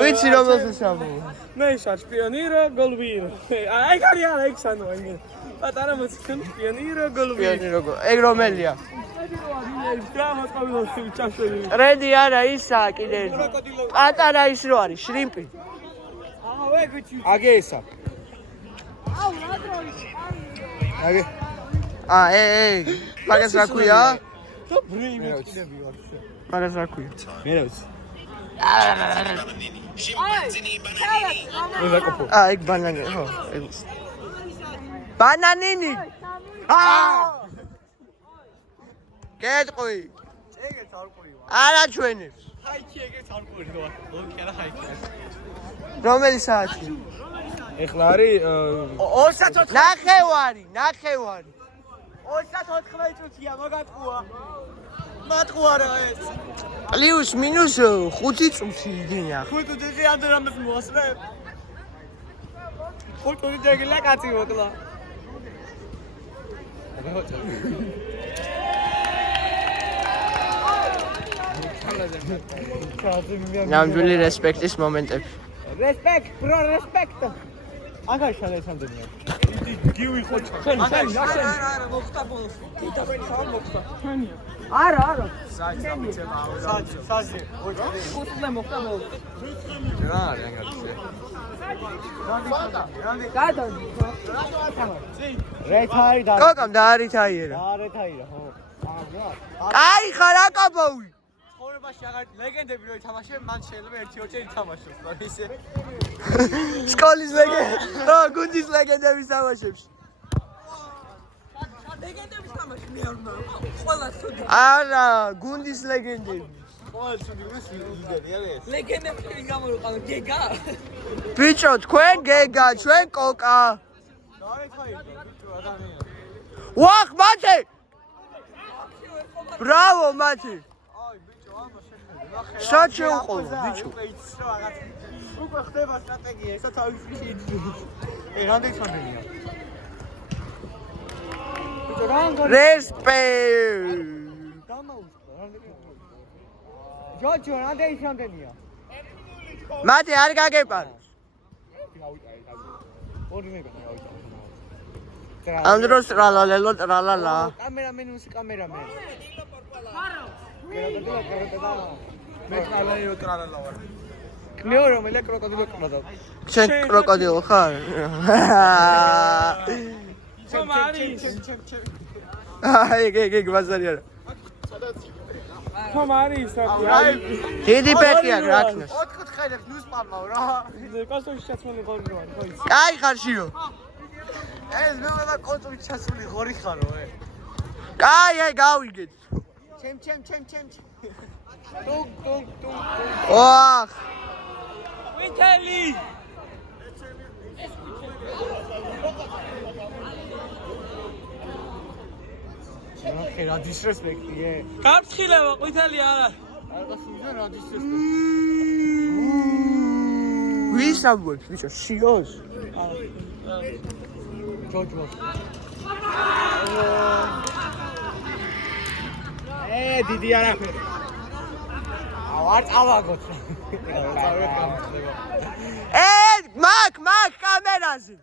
ვიცი რომელსაც ამბობ. მე შარშ პიონირო გოლვირო. აი ხარი არა იქ სანო აი. პატარა მოციქენ პიონირო გოლვირო. პიონირო გოლ. ეგ რომელია? გრამოს ყოველთვის ჩაშველი. რედი არა ისა კიდე. პატარა ის რო არის შრიმპი. აგე ისა. აგე. მაგას რა ქვია? ბრინი კიდები ვარ. მაგას რა ქვია? მე რა ვიცი. ეგ ბანანი, ხო, ეგ. ბანანინი. გეტყვი. ეგეც არ ყურივა. არა ჩვენებს. ჰაიჩი ეგეც არ ყურივა. ლოგი არა ჰაიჩი. რომელი საათი? ეხლა არის 2:14. ნახევარი. 2:14 წუთია მაგატყუა. მატყუა რა ეს. პლუს მინუს 5 წუთი იგინია. 5 წუთი ამდენად მოასწრებ. 5 წუთი დაგილა კაცი მოკლა. ნამდვილი რესპექტის მომენტები. Respect, bro, respect. აგარ შალესამდენია. გივი ხოჩა. შენ, მოხდა ბოლოს. თვითონ სამ მოხდა. შენია. არა. საჭი. ხუთლე მოხდა ბოლოს. რა არის ანგარიშე? რანდი. რეթაი და. კოკამ და არითაიერა. რეթაირა, ხო. კაი ხარ აკაბოვი. ცხოვრებაში აღარ ლეგენდები რო ითამაშებ, მან შეიძლება 1-2 წელი ითამაშოს, მაგრამ ისე სკოლის ლეგენდა, გუნდის ლეგენდების თამაშებში. ლეგენდების თამაში მე არ უნდა ყველა ცუდი. არა, გუნდის ლეგენდები. ყოველ ცუდი ლიდერი არის. ლეგენდები გამოვიყავ გეგა. ბიჭო, თქვენ გეგა, ჩვენ კოკა. დაეცაიერა ბიჭო ადამიანი. ვახ, მათე! ბრავო, მათე! სად შეუყოლა, ბიჭო? უკვე ხდება სტრატეგია, ესა თავის ფიქით. რამდენი სამდენია? ბიჭო, რესპექტ! დამაუწყდა, რამდენი? ჯოჯო, რამდენი სამდენია? მათე არ გაგეპაროს. ორი მეგონა ავიდა. ამ დროს ტრალალელო ტრალალა. კამერამენი კამერამენი. მე კროკოდილო ტრალალა ვარ. მე რომელი კროკოდილო ტრალალა. შენ კროკოდილო ხარ? ეგ ბაზარი არა. ხომ არის საკი? დიდი პეკია გაქნას. 4 კუთხეებს ნუსპამავ რა. კოსტოში ჩაცმული ღორი ვარ, ხო იცი. აი ხარშიო. ეს მე და კოწული ჩასული ღორი ხარო, აი გავიგეთ. ჩემ. ტუნ. ვახ. ვითელი. ნახე რა დისრესპექტია. გაფრთხილება ყვითელი არა. არ გასულზე რა დისრესპექტია. ვის ამბობს, ბიჭო, შიოს? ჯოჯოს. დიდი არაფერი. არ წავაგოთ. მაგ კამერაზე.